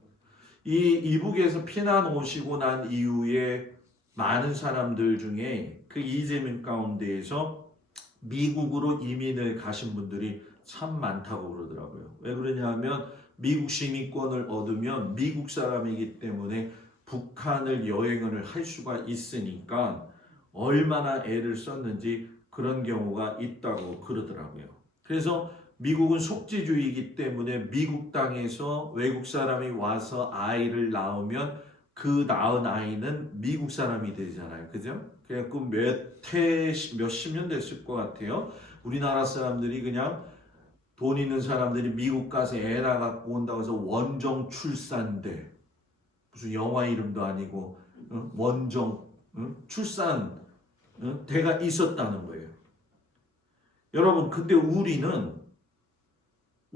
이 이북에서 피난 오시고 난 이후에 많은 사람들 중에 그 이재명 가운데에서 미국으로 이민을 가신 분들이 참 많다고 그러더라고요. 왜 그러냐면 미국 시민권을 얻으면 미국 사람이기 때문에 북한을 여행을 할 수가 있으니까 얼마나 애를 썼는지 그런 경우가 있다고 그러더라고요. 그래서 미국은 속지주의이기 때문에 미국 땅에서 외국 사람이 와서 아이를 낳으면 그 낳은 아이는 미국 사람이 되잖아요. 그죠? 그래갖고 몇십 년 됐을 것 같아요. 우리나라 사람들이 그냥 돈 있는 사람들이 미국 가서 애 낳아갖고 온다고 해서 원정 출산대, 무슨 영화 이름도 아니고 원정 출산 대가 있었다는 거예요. 여러분, 근데 우리는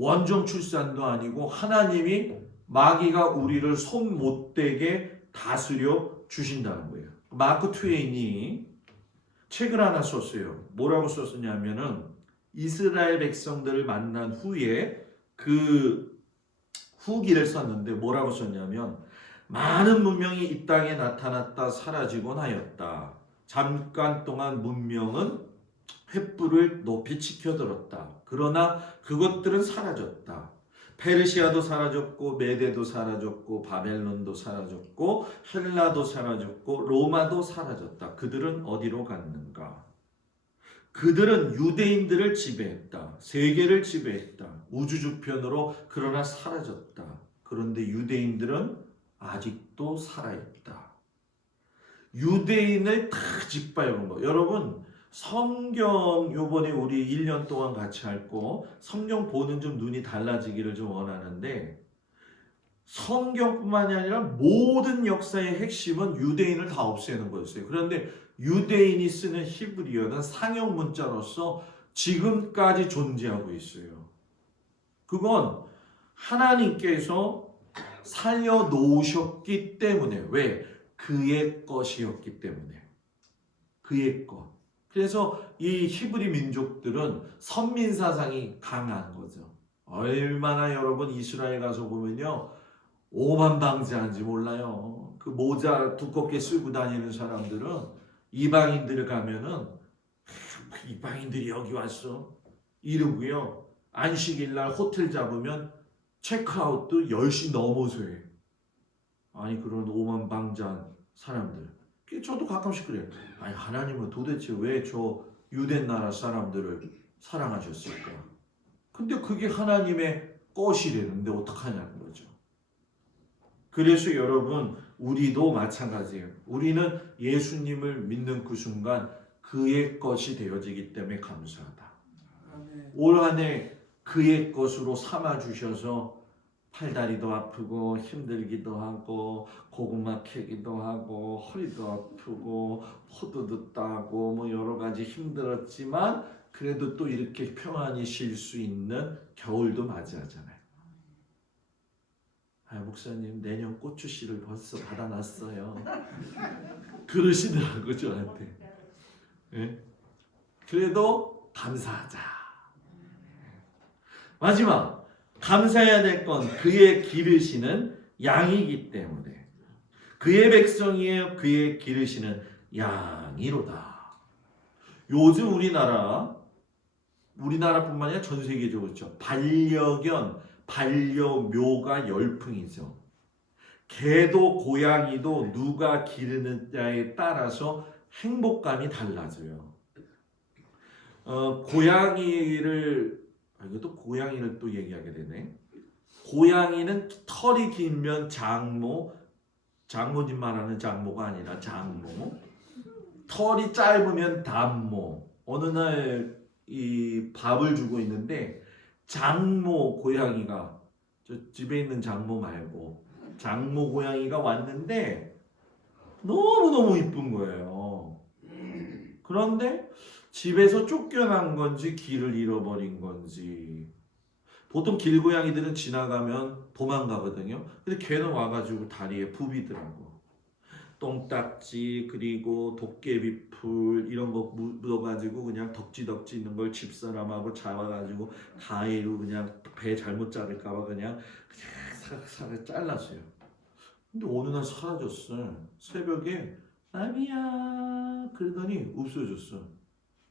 원정 출산도 아니고 하나님이 마귀가 우리를 손 못 대게 다스려 주신다는 거예요. 마크 트웨인이 책을 하나 썼어요. 뭐라고 썼냐면은 이스라엘 백성들을 만난 후에 그 후기를 썼는데 뭐라고 썼냐면, 많은 문명이 이 땅에 나타났다 사라지곤 하였다. 잠깐 동안 문명은 횃불을 높이 치켜들었다. 그러나 그것들은 사라졌다. 페르시아도 사라졌고 메데도 사라졌고 바벨론도 사라졌고 헬라도 사라졌고 로마도 사라졌다. 그들은 어디로 갔는가? 그들은 유대인들을 지배했다. 세계를 지배했다. 우주주편으로 그러나 사라졌다. 그런데 유대인들은 아직도 살아있다. 유대인을 다 짓밟은 거. 여러분 성경 요번에 우리 1년 동안 같이 읽고 성경 보는 좀 눈이 달라지기를 좀 원하는데 성경뿐만이 아니라 모든 역사의 핵심은 유대인을 다 없애는 거였어요. 그런데 유대인이 쓰는 히브리어는 상형 문자로서 지금까지 존재하고 있어요. 그건 하나님께서 살려놓으셨기 때문에 왜? 그의 것이었기 때문에 그의 것. 그래서 이 히브리 민족들은 선민사상이 강한 거죠. 얼마나 여러분 이스라엘 가서 보면요 오만방자한지 몰라요. 그 모자 두껍게 쓰고 다니는 사람들은 이방인들 가면은 이방인들이 여기 왔어 이러고요. 안식일날 호텔 잡으면 체크아웃도 10시 넘어서 해. 아니 그런 오만방자한 사람들. 저도 가끔씩 그래요. 아니 하나님은 도대체 왜 저 유대 나라 사람들을 사랑하셨을까? 근데 그게 하나님의 것이라는데 어떡하냐는 거죠. 그래서 여러분 우리도 마찬가지예요. 우리는 예수님을 믿는 그 순간 그의 것이 되어지기 때문에 감사하다. 올 한 해 그의 것으로 삼아주셔서 팔다리도 아프고 힘들기도 하고 고구마 캐기도 하고 허리도 아프고 포도도 따고 뭐 여러 가지 힘들었지만 그래도 또 이렇게 평안히 쉴 수 있는 겨울도 맞이하잖아요. 아, 목사님 내년 고추씨를 벌써 받아놨어요. 그러시더라고 저한테. 네? 그래도 감사하자. 마지막 감사해야 될 건 그의 기르시는 양이기 때문에 그의 백성이에요. 그의 기르시는 양이로다. 요즘 우리나라뿐만 아니라 전 세계적으로 그렇죠. 반려견, 반려묘가 열풍이죠. 개도 고양이도 누가 기르느냐에 따라서 행복감이 달라져요. 이것도 고양이를 또 얘기하게 되네. 고양이는 털이 길면 장모님 말하는 장모가 아니라 장모. 털이 짧으면 단모. 어느 날 이 밥을 주고 있는데 장모 고양이가 저 집에 있는 장모 말고 장모 고양이가 왔는데 너무너무 이쁜 거예요. 그런데 집에서 쫓겨난 건지 길을 잃어버린 건지 보통 길고양이들은 지나가면 도망가거든요. 근데 걔는 와가지고 다리에 부비더라고. 똥딱지 그리고 도깨비 풀 이런 거 묻어가지고 그냥 덕지덕지 있는 걸 집사람하고 잡아가지고 가위로 그냥 배 잘못 자를까봐 그냥 사각 잘랐어요. 근데 어느 날 사라졌어. 새벽에 나비야 그러더니 없어졌어.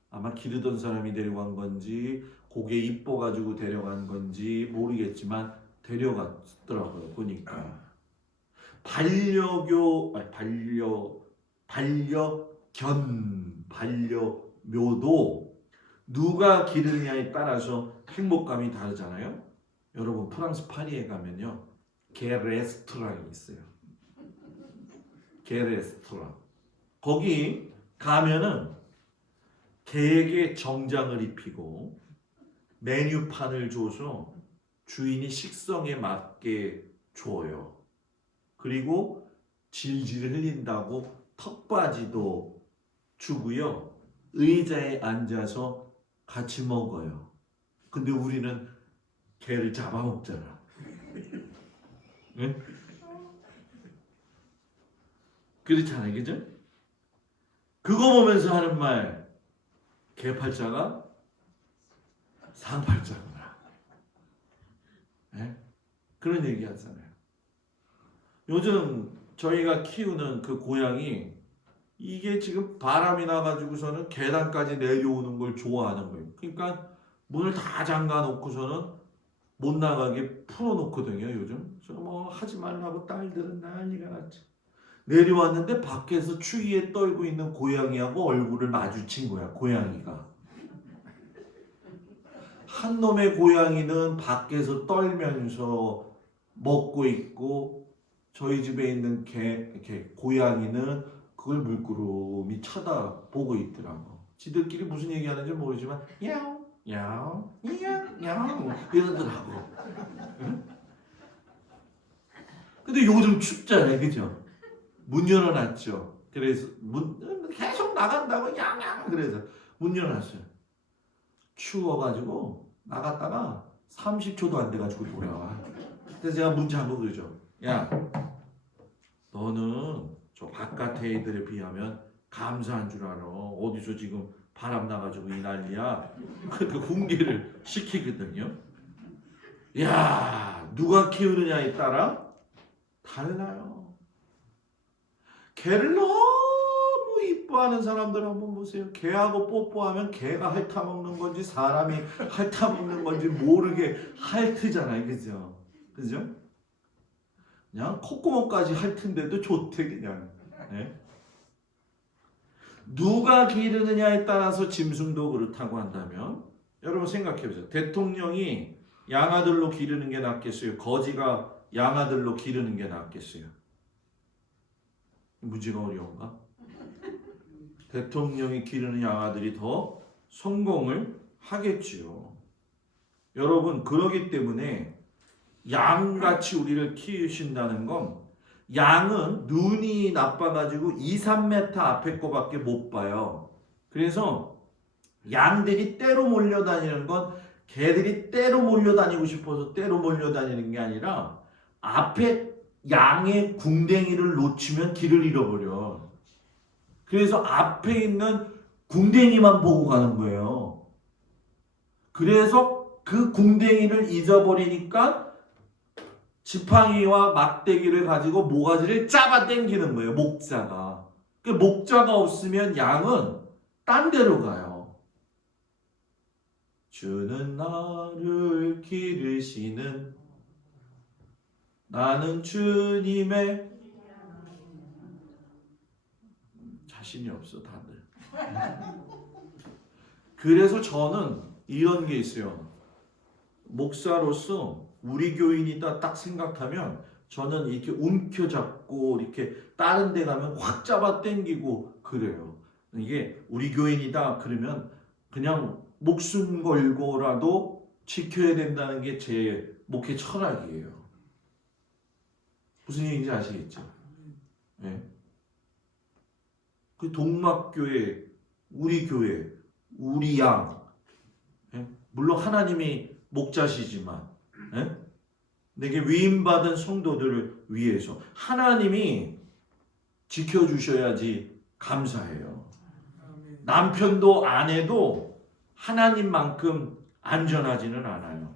아마 기르던 사람이 데려간 건지 고개 이뻐가지고 데려간 건지 모르겠지만 데려갔더라고요. 보니까 반려묘도 누가 기르느냐에 따라서 행복감이 다르잖아요. 여러분 프랑스 파리에 가면요 개 레스토랑이 있어요. 개 레스토랑. 거기 가면은 개에게 정장을 입히고 메뉴판을 줘서 주인이 식성에 맞게 줘요. 그리고 질질 흘린다고 턱받이도 주고요. 의자에 앉아서 같이 먹어요. 근데 우리는 개를 잡아먹잖아. 응? 그렇잖아요. 그죠? 그거 보면서 하는 말 개팔자가 상팔자구나. 네? 그런 얘기 하잖아요. 요즘 저희가 키우는 그 고양이 이게 지금 바람이 나가지고서는 계단까지 내려오는 걸 좋아하는 거예요. 그러니까 문을 다 잠가 놓고서는 못 나가게 풀어놓거든요. 요즘 저 뭐 하지 말라고 딸들은 난리가 났지. 내려왔는데 밖에서 추위에 떨고 있는 고양이하고 얼굴을 마주친 거야. 고양이가. 한 놈의 고양이는 밖에서 떨면서 먹고 있고, 저희 집에 있는 고양이는 그걸 물끄러미 쳐다보고 있더라고. 지들끼리 무슨 얘기하는지 모르지만 야옹 야옹 야옹 야옹 이러더라고. 응? 근데 요즘 춥잖아요, 그죠? 문 열어놨죠. 그래서 계속 나간다고 양양 그래서 문 열어놨어요. 추워가지고 나갔다가 30초도 안 돼가지고 돌아와. 그래서 제가 문 잠그고 그러죠. 야, 너는 저 바깥에 애들에 비하면 감사한 줄 알아. 어디서 지금 바람 나가지고 이 난리야. 그렇게 훈계를 시키거든요. 야, 누가 키우느냐에 따라 달라요. 개를 너무 이뻐하는 사람들 한번 보세요. 개하고 뽀뽀하면 개가 핥아먹는 건지 사람이 핥아먹는 건지 모르게 핥으잖아요. 그죠? 그죠? 그냥 콧구멍까지 핥은데도 좋대 그냥. 네? 누가 기르느냐에 따라서 짐승도 그렇다고 한다면 여러분 생각해보세요. 대통령이 양아들로 기르는 게 낫겠어요? 거지가 양아들로 기르는 게 낫겠어요? 문제가 어려운가? 대통령이 기르는 양아들이 더 성공을 하겠지요. 여러분 그러기 때문에 양같이 우리를 키우신다는 건, 양은 눈이 나빠가지고 2, 3m 앞에 거밖에 못 봐요. 그래서 양들이 떼로 몰려다니는 건 개들이 떼로 몰려다니고 싶어서 떼로 몰려다니는 게 아니라 앞에 양의 궁뎅이를 놓치면 길을 잃어버려. 그래서 앞에 있는 궁뎅이만 보고 가는 거예요. 그래서 그 궁뎅이를 잊어버리니까 지팡이와 막대기를 가지고 모가지를 잡아 당기는 거예요. 목자가. 그 목자가 없으면 양은 딴 데로 가요. 주는 나를 기르시는, 나는 주님의, 자신이 없어 다들. 그래서 저는 이런 게 있어요. 목사로서 우리 교인이다 딱 생각하면 저는 이렇게 움켜잡고 이렇게 다른 데 가면 확 잡아 당기고 그래요. 이게 우리 교인이다 그러면 그냥 목숨 걸고라도 지켜야 된다는 게 제 목회 철학이에요. 무슨 얘기인지 아시겠죠? 네. 그 동막교회, 우리 교회, 우리 양, 네? 물론 하나님이 목자시지만, 네? 내게 위임받은 성도들을 위해서 하나님이 지켜주셔야지 감사해요. 남편도 아내도 하나님만큼 안전하지는 않아요.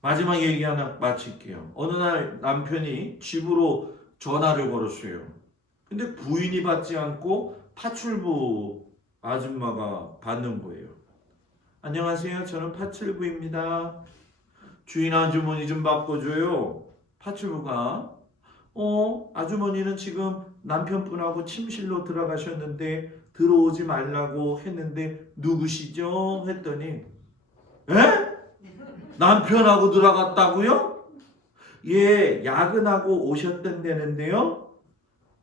마지막 얘기 하나 마칠게요. 어느 날 남편이 집으로 전화를 걸었어요. 근데 부인이 받지 않고 파출부 아줌마가 받는 거예요. 안녕하세요. 저는 파출부입니다. 주인 아주머니 좀 바꿔줘요. 파출부가 아주머니는 지금 남편분하고 침실로 들어가셨는데 들어오지 말라고 했는데 누구시죠? 했더니 에? 남편하고 들어갔다고요? 예, 야근하고 오셨던데는데요.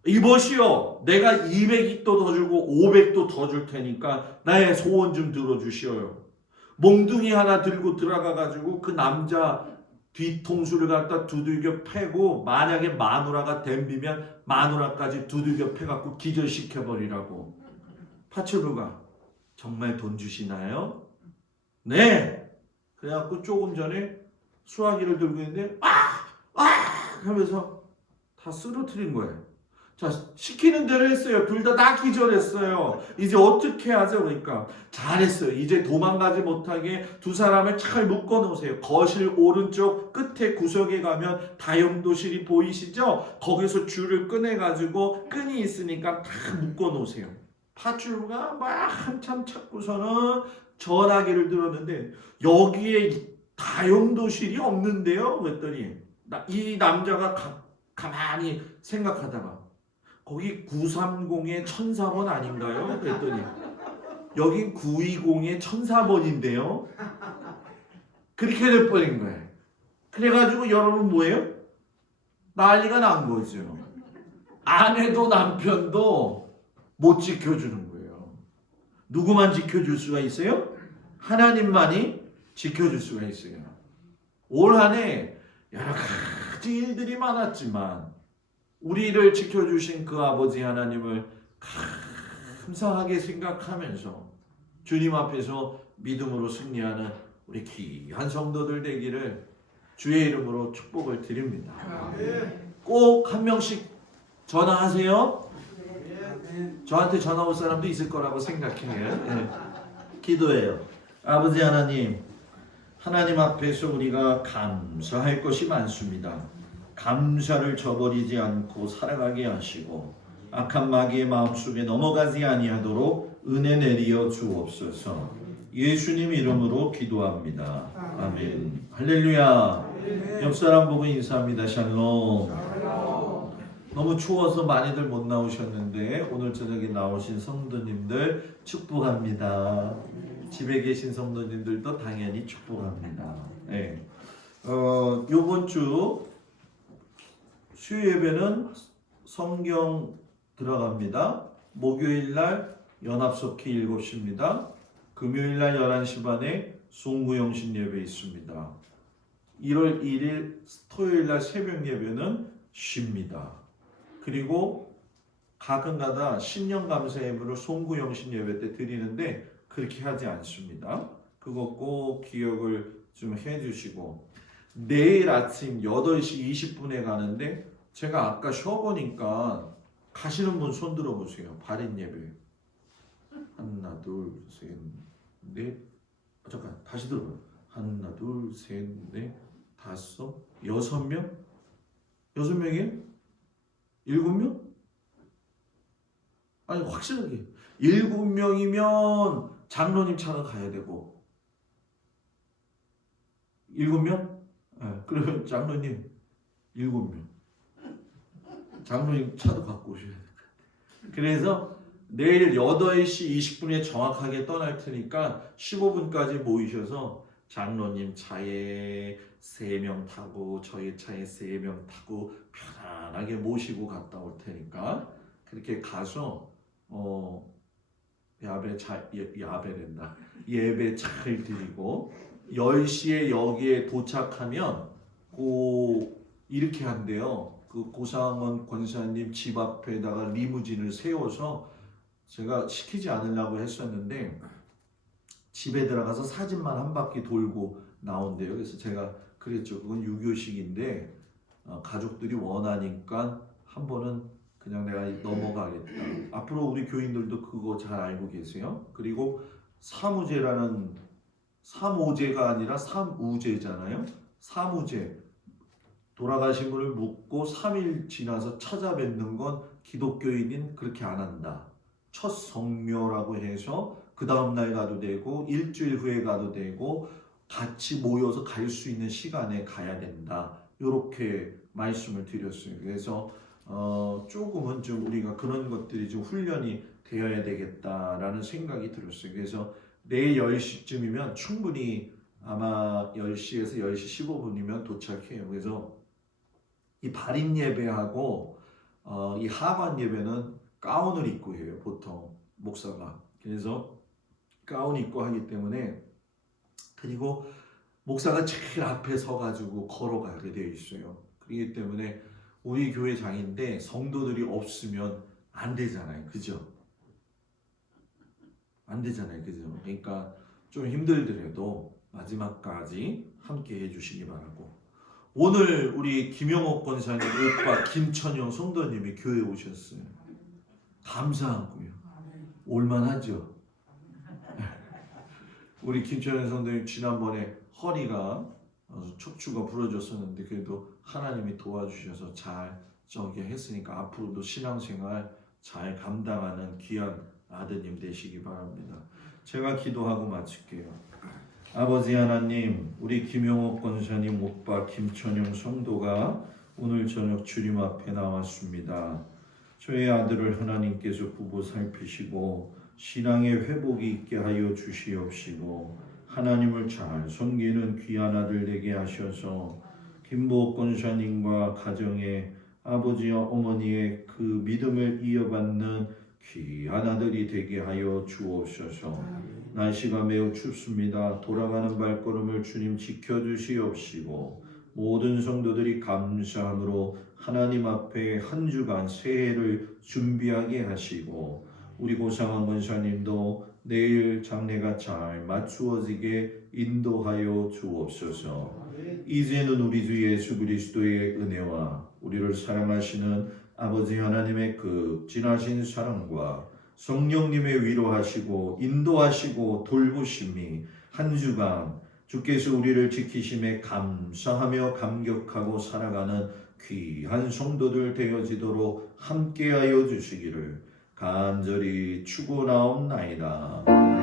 이보시오, 내가 200도 더 주고 500도 더 줄 테니까 나의 소원 좀 들어주시오요. 몽둥이 하나 들고 들어가가지고 그 남자 뒤통수를 갖다 두들겨 패고, 만약에 마누라가 덤비면 마누라까지 두들겨 패갖고 기절시켜버리라고. 파출부가 정말 돈 주시나요? 네. 그래갖고 조금 전에 수화기를 들고 있는데 하면서 다 쓰러뜨린 거예요. 자, 시키는 대로 했어요. 둘 다 기절했어요. 이제 어떻게 하죠? 그러니까 잘했어요. 이제 도망가지 못하게 두 사람을 잘 묶어 놓으세요. 거실 오른쪽 끝에 구석에 가면 다용도실이 보이시죠? 거기서 줄을 꺼내 가지고 끈이 있으니까 다 묶어 놓으세요. 파출부가 막 한참 찾고서는 전화기를 들었는데 여기에 다용도실이 없는데요? 그랬더니 이 남자가 가만히 생각하다가 거기 930의 1004번 아닌가요? 그랬더니 여긴 920의 1004번인데요? 그렇게 돼버린 거예요. 그래가지고 여러분 뭐예요? 난리가 난 거죠. 아내도 남편도 못 지켜주는 거예요. 누구만 지켜줄 수가 있어요? 하나님만이 지켜줄 수가 있어요. 올 한 해 여러 가지 일들이 많았지만 우리를 지켜주신 그 아버지 하나님을 감사하게 생각하면서 주님 앞에서 믿음으로 승리하는 우리 귀한 성도들 되기를 주의 이름으로 축복을 드립니다. 꼭 한 명씩 전화하세요. 저한테 전화 올 사람도 있을 거라고 생각해요. 네. 기도해요. 아버지 하나님, 하나님 앞에서 우리가 감사할 것이 많습니다. 감사를 저버리지 않고 살아가게 하시고 악한 마귀의 마음속에 넘어가지 아니하도록 은혜 내리어 주옵소서. 예수님 이름으로 기도합니다. 아멘. 할렐루야. 옆 사람 보고 인사합니다. 샬롬. 너무 추워서 많이들 못 나오셨는데 오늘 저녁에 나오신 성도님들 축복합니다. 집에 계신 성도님들도 당연히 축복합니다. 네. 요번 주 수요 예배는 성경 들어갑니다. 목요일 날 연합석회 7시입니다. 금요일 날 11시 반에 송구영신 예배 있습니다. 1월 1일 토요일 날 새벽 예배는 쉽니다. 그리고 가끔가다 신년 감사 예배를 송구영신 예배 때 드리는데 그렇게 하지 않습니다. 그거 꼭 기억을 좀 해주시고 내일 아침 8시 20분에 가는데 제가 아까 쉬어보니까 가시는 분 손 들어보세요. 발인 예배 하나 둘 셋 넷 잠깐 다시 들어봐요. 하나 둘 셋 넷 다섯 6명? 6명이에요? 7명? 아니 확실하게 7명이면 장로님 차가 가야 되고 7명? 네, 그러면 장로님 7명 장로님 차도 갖고 오셔야 돼요. 그래서 내일 8시 20분에 정확하게 떠날 테니까 15분까지 모이셔서 장로님 차에 3명 타고 저희 차에 3명 타고 편안하게 모시고 갔다 올 테니까 그렇게 가서 예배 잘 드리고 10시에 여기에 도착하면 이렇게 한대요. 그 고상원 권사님 집 앞에다가 리무진을 세워서 제가 시키지 않으려고 했었는데 집에 들어가서 사진만 한 바퀴 돌고 나온대요. 그래서 제가 그랬죠. 그건 유교식인데 가족들이 원하니까 한 번은 그냥 내가 넘어가겠다. 앞으로 우리 교인들도 그거 잘 알고 계세요. 그리고 사무제라는 삼오제가 아니라 삼우제잖아요. 사무제 돌아가신 분을 묻고 3일 지나서 찾아뵙는 건 기독교인인 그렇게 안 한다. 첫 성묘라고 해서 그 다음날 가도 되고 일주일 후에 가도 되고 같이 모여서 갈 수 있는 시간에 가야 된다. 이렇게 말씀을 드렸어요. 그래서 조금은 좀 우리가 그런 것들이 좀 훈련이 되어야 되겠다라는 생각이 들었어요. 그래서 내일 10시쯤이면 충분히 아마 10시에서 10시 15분이면 도착해요. 그래서 이 발인 예배하고 이 하관 예배는 가운을 입고 해요. 보통 목사가. 그래서 가운 입고 하기 때문에 그리고 목사가 제일 앞에 서가지고 걸어가게 되어 있어요. 그렇기 때문에 우리 교회장인데 성도들이 없으면 안 되잖아요. 그죠? 안 되잖아요. 그죠? 그러니까 좀 힘들더라도 마지막까지 함께 해주시기 바라고. 오늘 우리 김영옥 권사님 오빠 김천영 성도님이 교회에 오셨어요. 감사하고요. 올만하죠. 우리 김천영 성도님 지난번에 허리가 척추가 부러졌었는데 그래도 하나님이 도와주셔서 잘 했으니까 앞으로도 신앙생활 잘 감당하는 귀한 아드님 되시기 바랍니다. 제가 기도하고 마칠게요. 아버지 하나님, 우리 김용옥 권사님 오빠 김천영 성도가 오늘 저녁 주님 앞에 나왔습니다. 저의 아들을 하나님께서 부부 살피시고 신앙의 회복이 있게 하여 주시옵시고 하나님을 잘 섬기는 귀한 아들 되게 하셔서 김보옥 권사님과 가정의 아버지와 어머니의 그 믿음을 이어받는 귀한 아들이 되게 하여 주옵소서. 날씨가 매우 춥습니다. 돌아가는 발걸음을 주님 지켜주시옵시고 모든 성도들이 감사함으로 하나님 앞에 한 주간 새해를 준비하게 하시고 우리 고상한 권사님도 내일 장례가 잘 맞추어지게 인도하여 주옵소서. 이제는 우리 주 예수 그리스도의 은혜와 우리를 사랑하시는 아버지 하나님의 극진하신 사랑과 성령님의 위로하시고 인도하시고 돌보심이 한 주간 주께서 우리를 지키심에 감사하며 감격하고 살아가는 귀한 성도들 되어지도록 함께하여 주시기를 간절히 축원하옵나이다.